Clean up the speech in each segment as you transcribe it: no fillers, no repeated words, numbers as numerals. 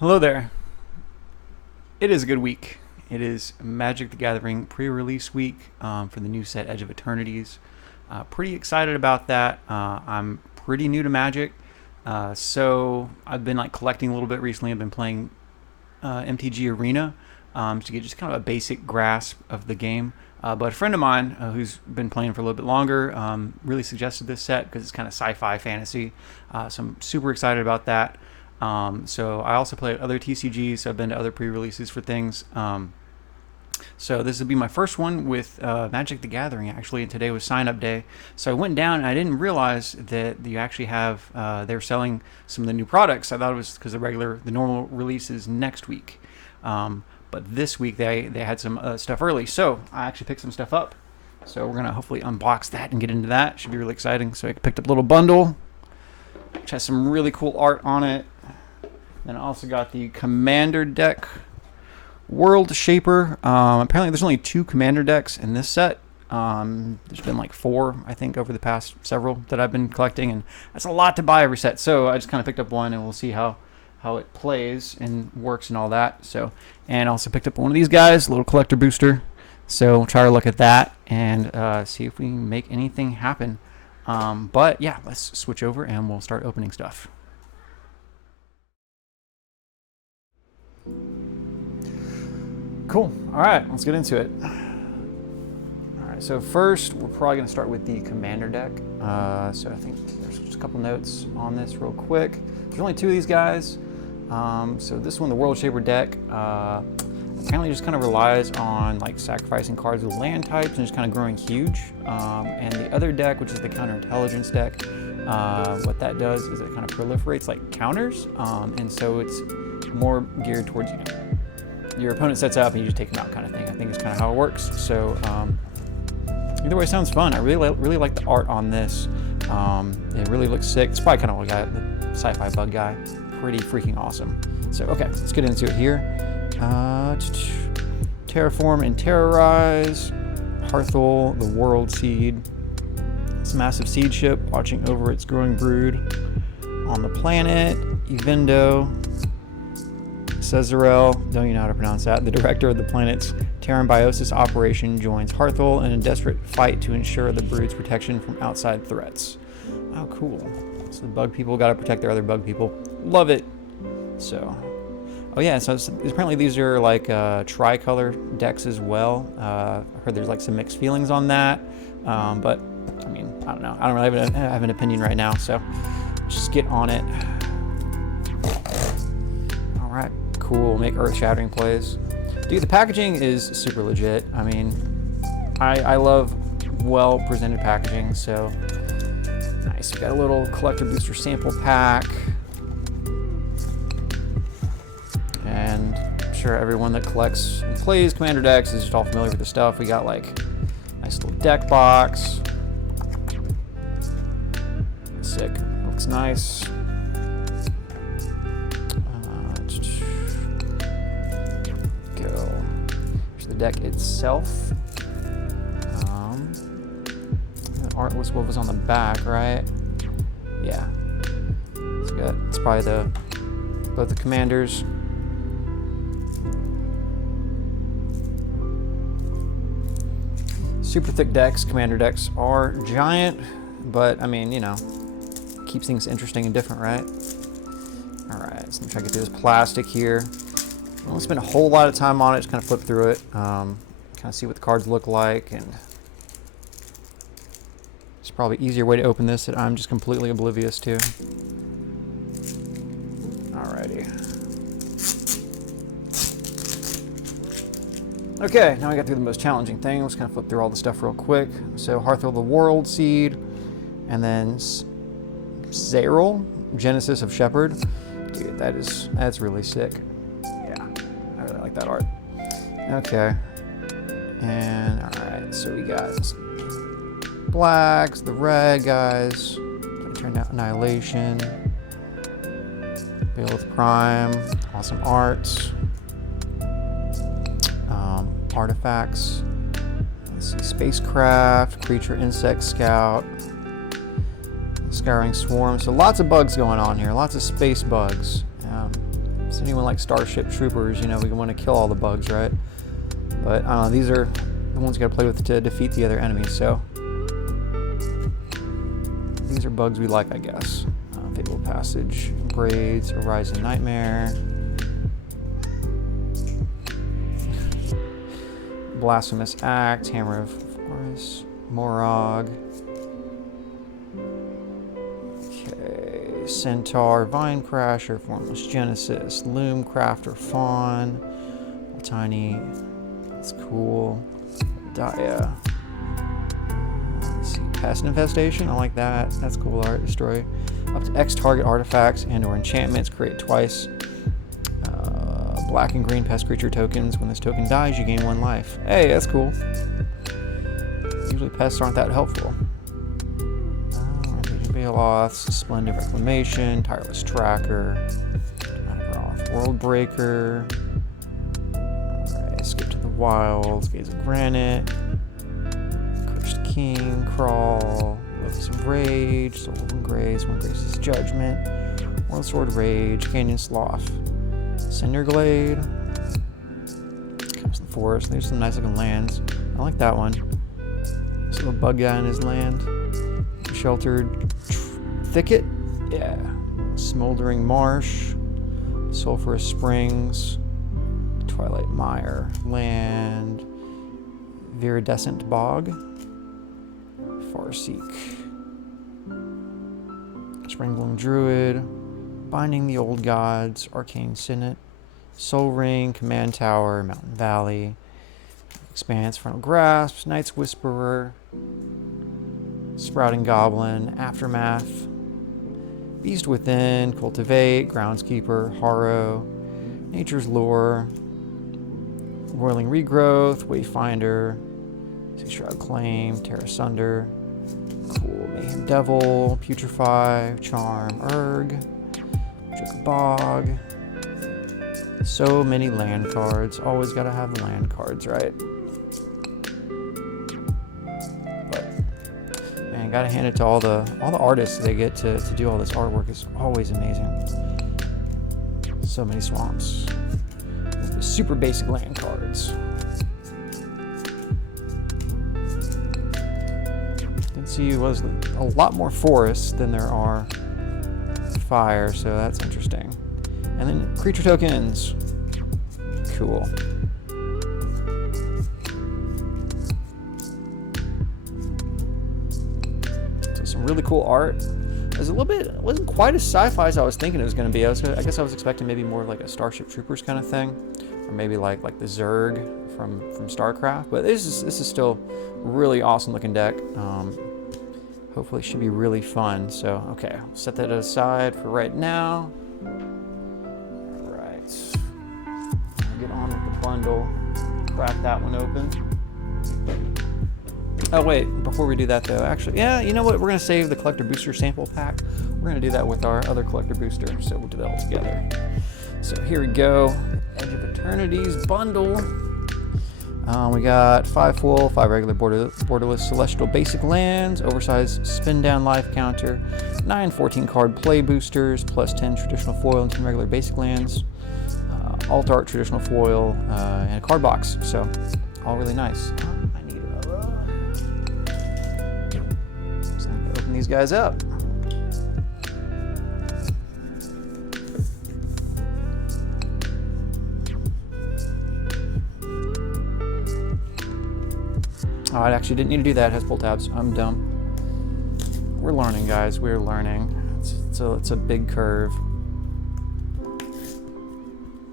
Hello there. It is a good week. It is Magic the Gathering pre-release week for the new set Edge of Eternities. Pretty excited about that. I'm pretty new to Magic, so I've been like collecting a little bit recently. I've been playing MTG Arena to get just kind of a basic grasp of the game. But a friend of mine who's been playing for a little bit longer really suggested this set because it's kind of sci-fi fantasy. So I'm super excited about that. So I also play other TCGs. So I've been to other pre-releases for things. So this will be my first one with Magic the Gathering actually, and today was sign-up day. So I went down and I didn't realize that you actually have they're selling some of the new products. I thought it was because the normal release is next week, but this week they had some stuff early. So I actually picked some stuff up. So we're gonna hopefully unbox that and get into that. Should be really exciting. So I picked up a little bundle, which has some really cool art on it. Then I also got the Commander deck, World Shaper. Apparently there's only 2 Commander decks in this set. There's been like 4, I think, over the past several that I've been collecting, and that's a lot to buy every set. So I just kind of picked up one, and we'll see how it plays and works and all that. So, and also picked up one of these guys, a little collector booster. So we'll try to look at that and see if we can make anything happen. But yeah, let's switch over and we'll start opening stuff. Cool. All right, let's get into it. All right, so first we're probably going to start with the Commander deck. So I think there's just a couple notes on this real quick. There's only 2 of these guys. So this one, the World Shaper deck, apparently just kind of relies on like sacrificing cards with land types and just kind of growing huge. And the other deck, which is the Counterintelligence deck, what that does is it kind of proliferates like counters, and so it's more geared towards, your opponent sets up and you just take them out kind of thing. I think is kind of how it works. So either way, sounds fun. I really like the art on this. It really looks sick. It's probably kind of like the sci-fi bug guy. Pretty freaking awesome. So okay, let's get into it here. Terraform and Terrorize, Hearthul, the World Seed. This massive seed ship watching over its growing brood on the planet. Evendo, Cesarel, don't you know how to pronounce that? The director of the planet's Terrambiosis operation joins Hearthul in a desperate fight to ensure the brood's protection from outside threats. Oh, cool. So the bug people got to protect their other bug people. Love it. So, oh yeah, so apparently these are like tricolor decks as well. I heard there's like some mixed feelings on that. But, I mean, I don't know. I don't really have an opinion right now, so just get on it. All right. Cool, make earth-shattering plays. Dude, the packaging is super legit. I mean, I love well-presented packaging, so nice. We got a little collector booster sample pack. And I'm sure everyone that collects and plays Commander decks is just all familiar with the stuff. We got like a nice little deck box. Sick, looks nice. Deck itself. The art was what was on the back, right? Yeah. It's good. It's probably both the commanders. Super thick decks. Commander decks are giant, but I mean, keeps things interesting and different, right? All right, so let me try to get through this plastic here. I don't spend a whole lot of time on it, just kind of flip through it, kind of see what the cards look like, and it's probably an easier way to open this that I'm just completely oblivious to. Alrighty. Okay, now we got through the most challenging thing. Let's kind of flip through all the stuff real quick. So Hearthul the World Seed, and then Zeril, Genesis of Shepherd. Dude, that's really sick. That art. Okay. And alright, so we got blacks, the red guys, turned out Annihilation, Beowulf Prime, awesome arts, artifacts, let's see, spacecraft, creature, insect, scout, scouring swarm. So lots of bugs going on here, lots of space bugs. So anyone like Starship Troopers, you know, we want to kill all the bugs, right? But I don't know, these are the ones you gotta play with to defeat the other enemies, so these are bugs we like, I guess. Fatal Passage, Braids, A Rising Nightmare, Blasphemous Act, Hammer of Forest, Morog, okay, Centaur, Vine Crasher, Formless Genesis, Loom Crafter, Fawn, Tiny, that's cool, Dia. Let's see, Pest Infestation, I like that, that's cool art. Destroy up to X target artifacts and or enchantments, create twice black and green pest creature tokens. When this token dies, you gain 1 life. Hey, that's cool. Usually pests aren't that helpful. Rampaging Baloths, Splendid Reclamation, Tireless Tracker, World Breaker. Alright, Escape to the Wilds, Gaze of Granite, Cursed King, Crawl, Locus of Rage, Soul of Grace, One Grace's Judgment, World Sword Rage, Canyon Sloth, Cinder Glade, Comes to the Forest. There's some nice looking lands. I like that one. This little bug guy in his land. Sheltered Thicket, yeah. Smoldering Marsh, Sulphurous Springs, Twilight Mire, Land, Viridescent Bog, Farseek, Springbloom Druid, Binding the Old Gods, Arcane Synod, Soul Ring, Command Tower, Mountain Valley, Expanse, Frontal Grasp, Knight's Whisperer, Sprouting Goblin, Aftermath, Beast Within, Cultivate, Groundskeeper, Harrow, Nature's Lure, Roiling Regrowth, Wayfinder, Six Shroud Claim, Terra Sunder, cool, Mayhem Devil, Putrefy, Charm, Urg, Joker Bog. So many land cards. Always gotta have the land cards, right? But man, gotta hand it to all the artists they get to do all this artwork. Is always amazing. So many swamps. Super basic land cards. You can see was a lot more forests than there are fire, so that's interesting. And then creature tokens. Cool. So some really cool art. It was a little bit, it wasn't quite as sci-fi as I was thinking it was going to be. I guess I was expecting maybe more like a Starship Troopers kind of thing, or maybe like the Zerg from StarCraft. But this is still really awesome looking deck. Hopefully it should be really fun. So, okay, I'll set that aside for right now. All right. I'll get on with the bundle. Crack that one open. Oh, wait, before we do that, though, actually, yeah, you know what? We're going to save the Collector Booster sample pack. We're going to do that with our other Collector Booster, so we'll do that all together. So here we go. Edge of Eternities Bundle. We got 5 full, 5 regular borderless celestial basic lands, oversized spin down life counter, 9 14 card play boosters, plus 10 traditional foil and 10 regular basic lands, alt art traditional foil, and a card box. So all really nice. I need so I'm gonna open these guys up. Oh, I actually didn't need to do that. It has pull tabs. I'm dumb. We're learning, guys. We're learning. It's a big curve.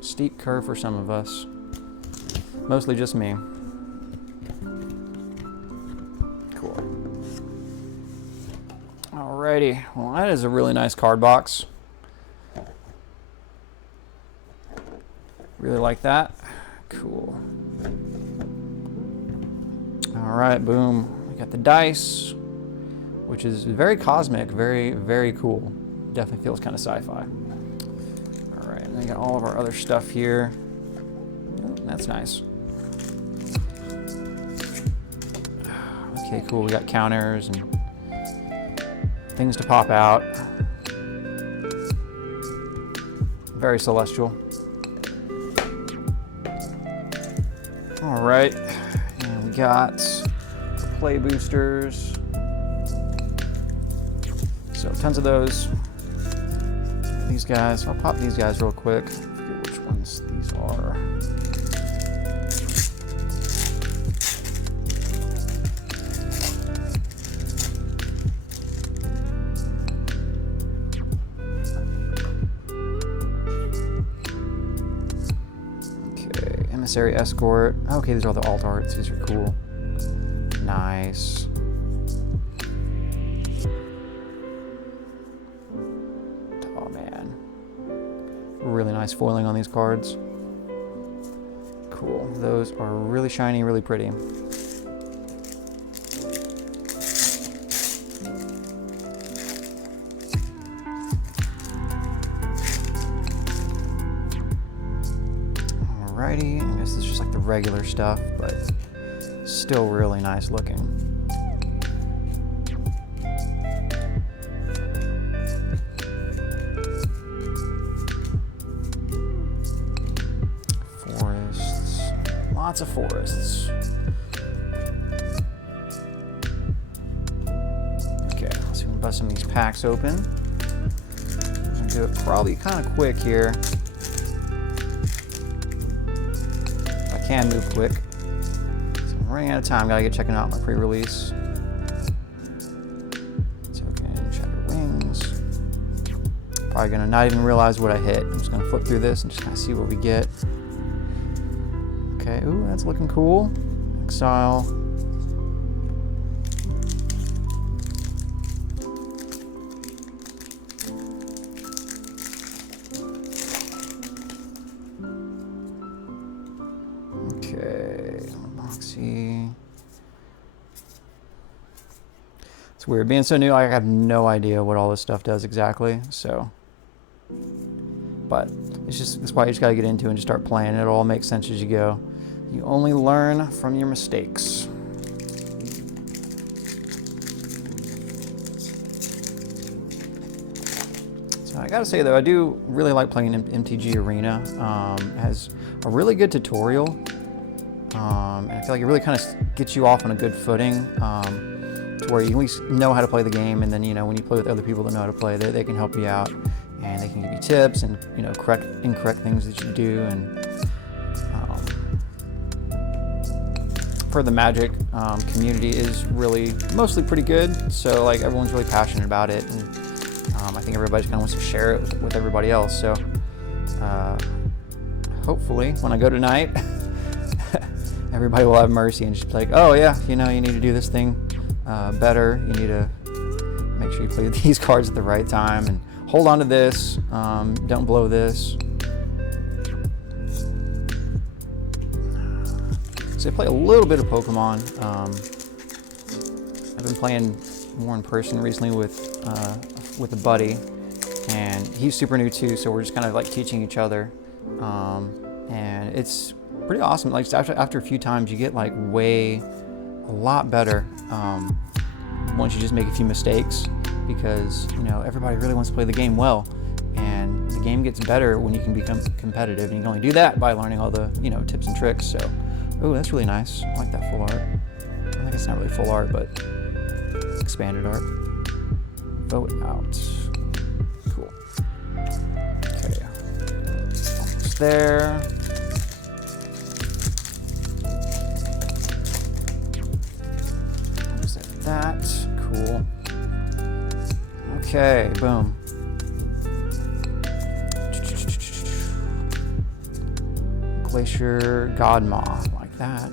Steep curve for some of us. Mostly just me. Cool. Alrighty. Well, that is a really nice card box. Really like that. Cool. All right, boom. We got the dice, which is very cosmic, very, very cool. Definitely feels kind of sci-fi. All right, and then we got all of our other stuff here. Oh, that's nice. Okay, cool. We got counters and things to pop out. Very celestial. All right, and we got the play boosters. So tons of those. These guys, I'll pop these guys real quick. I forget which ones these are. Okay, Emissary Escort. Okay, these are all the alt arts. These are cool. Nice. Oh man. Really nice foiling on these cards. Cool. Those are really shiny, really pretty. Alrighty, I guess this is just like the regular stuff, but still really nice looking. Forests. Lots of forests. Okay, let's see if we can bust some of these packs open. I'm gonna do it probably kind of quick here. If I can move quick. So I'm running out of time. Gotta get checking out my pre-release. Token, Shattered Wings. Probably gonna not even realize what I hit. I'm just gonna flip through this and just kind of see what we get. Okay, ooh, that's looking cool. Exile. Okay, Moxie. It's weird. Being so new, I have no idea what all this stuff does exactly, so. But it's why you just gotta get into it and just start playing. It'll all make sense as you go. You only learn from your mistakes. So I gotta say though, I do really like playing MTG Arena. It has a really good tutorial. And I feel like it really kind of gets you off on a good footing, to where you at least know how to play the game, and then when you play with other people that know how to play, they can help you out, and they can give you tips and correct incorrect things that you do. And for the Magic community is really mostly pretty good, so like everyone's really passionate about it, and I think everybody kind of wants to share it with everybody else. So hopefully when I go tonight, everybody will have mercy and just be like, oh yeah, you need to do this thing better. You need to make sure you play these cards at the right time and hold on to this. Don't blow this. So I play a little bit of Pokemon. I've been playing more in person recently with a buddy, and he's super new too. So we're just kind of like teaching each other, and it's pretty awesome. Like after a few times, you get like a lot better once you just make a few mistakes, because everybody really wants to play the game well, and the game gets better when you can become competitive, and you can only do that by learning all the tips and tricks. So. Oh, that's really nice. I like that full art. I think it's not really full art, but expanded art. Vote out. Cool. Okay. Almost there. Almost at that. Cool. Okay, boom. Glacier Godmaw. That.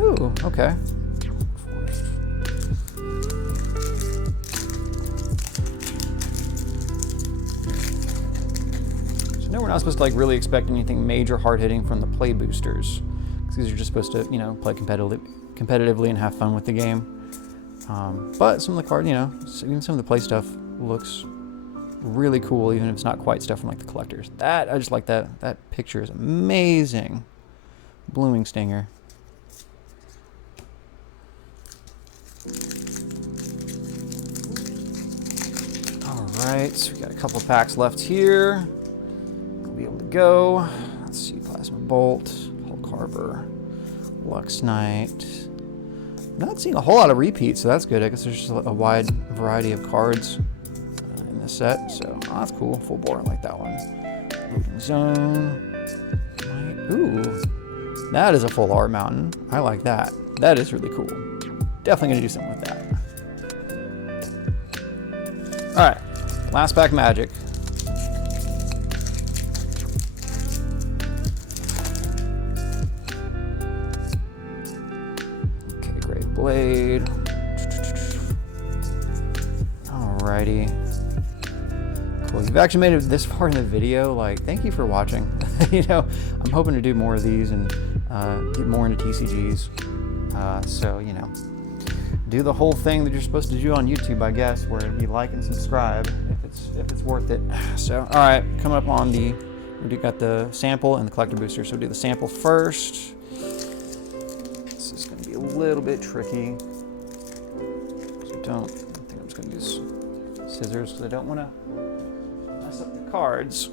Ooh, okay. So no, we're not supposed to like really expect anything major hard hitting from the play boosters, because these are just supposed to play competitively and have fun with the game. But some of the cards, even some of the play stuff looks really cool, even if it's not quite stuff from like the collectors. I just like that. That picture is amazing. Blooming Stinger. Alright, so we got a couple packs left here. We'll be able to go. Let's see, Plasma Bolt, Hulk Harbor, Lux Knight. Not seeing a whole lot of repeats, so that's good. I guess there's just a wide variety of cards in the set, so that's cool. Full bore, I like that one. Loading Zone. Ooh, that is a full art mountain. I like that. That is really cool. Definitely gonna do something with that. All right, last pack Magic. Blade. Alrighty. Cool. You've actually made it this far in the video. Like, thank you for watching. You know, I'm hoping to do more of these and get more into TCGs. So, you know, do the whole thing that you're supposed to do on YouTube, I guess, where you like and subscribe if it's worth it. So, all right, coming up on we got the sample and the collector booster. So we'll do the sample first. A little bit tricky, so I think I'm just going to use scissors because I don't want to mess up the cards.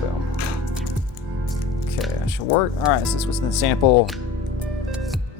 Boom. Okay, that should work. All right, so this was the sample.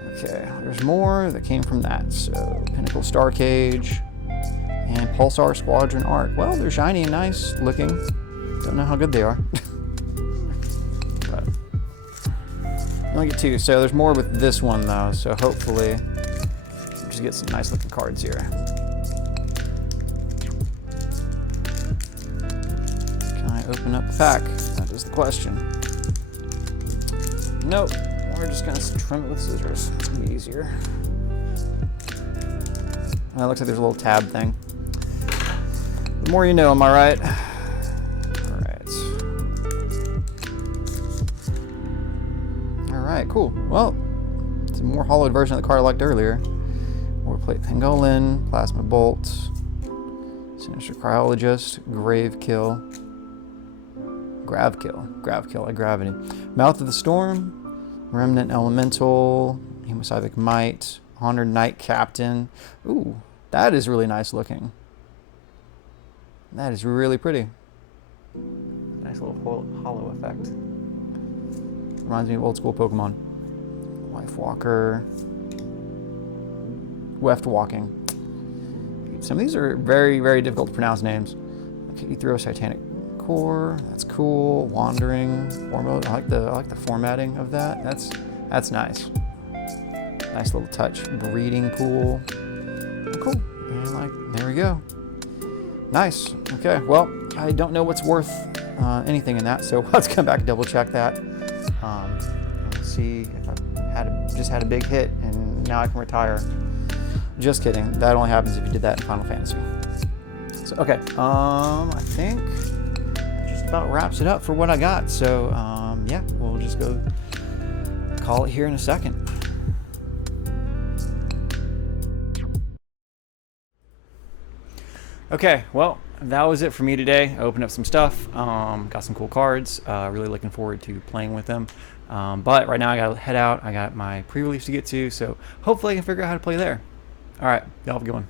Okay, there's more that came from that. So Pinnacle Star Cage and Pulsar Squadron Arc. Well, they're shiny and nice looking. Don't know how good they are. I only get 2, so there's more with this one though, so hopefully we'll just get some nice looking cards here. Can I open up the pack? That is the question. Nope, we're just gonna trim it with scissors. It's gonna be easier. It looks like there's a little tab thing. The more you know, am I right? Alright, cool. Well, it's a more hollowed version of the card I liked earlier. Warplate Pangolin, Plasma Bolt, Sinister Cryologist, Gravekill, like Gravity. Mouth of the Storm, Remnant Elemental, Hemocybic Might, Honored Knight Captain. Ooh, that is really nice looking. That is really pretty. Nice little hollow effect. Reminds me of old school Pokemon. Life Walker. Weft Walking. Some of these are very, very difficult to pronounce names. Okay, Ethros Titanic Core. That's cool. Wandering. Formo. I like the formatting of that. That's nice. Nice little touch. Breeding Pool. Cool. And there we go. Nice. Okay. Well, I don't know what's worth anything in that, so let's come back and double check that. And see if I just had a big hit and now I can retire. Just kidding. That only happens if you did that in Final Fantasy. So okay, I think that just about wraps it up for what I got. So yeah, we'll just go call it here in a second. Okay, well, that was it for me today. I opened up some stuff, got some cool cards, really looking forward to playing with them. But right now I gotta head out. I got my pre-release to get to, so hopefully I can figure out how to play there. All right, y'all have a good one.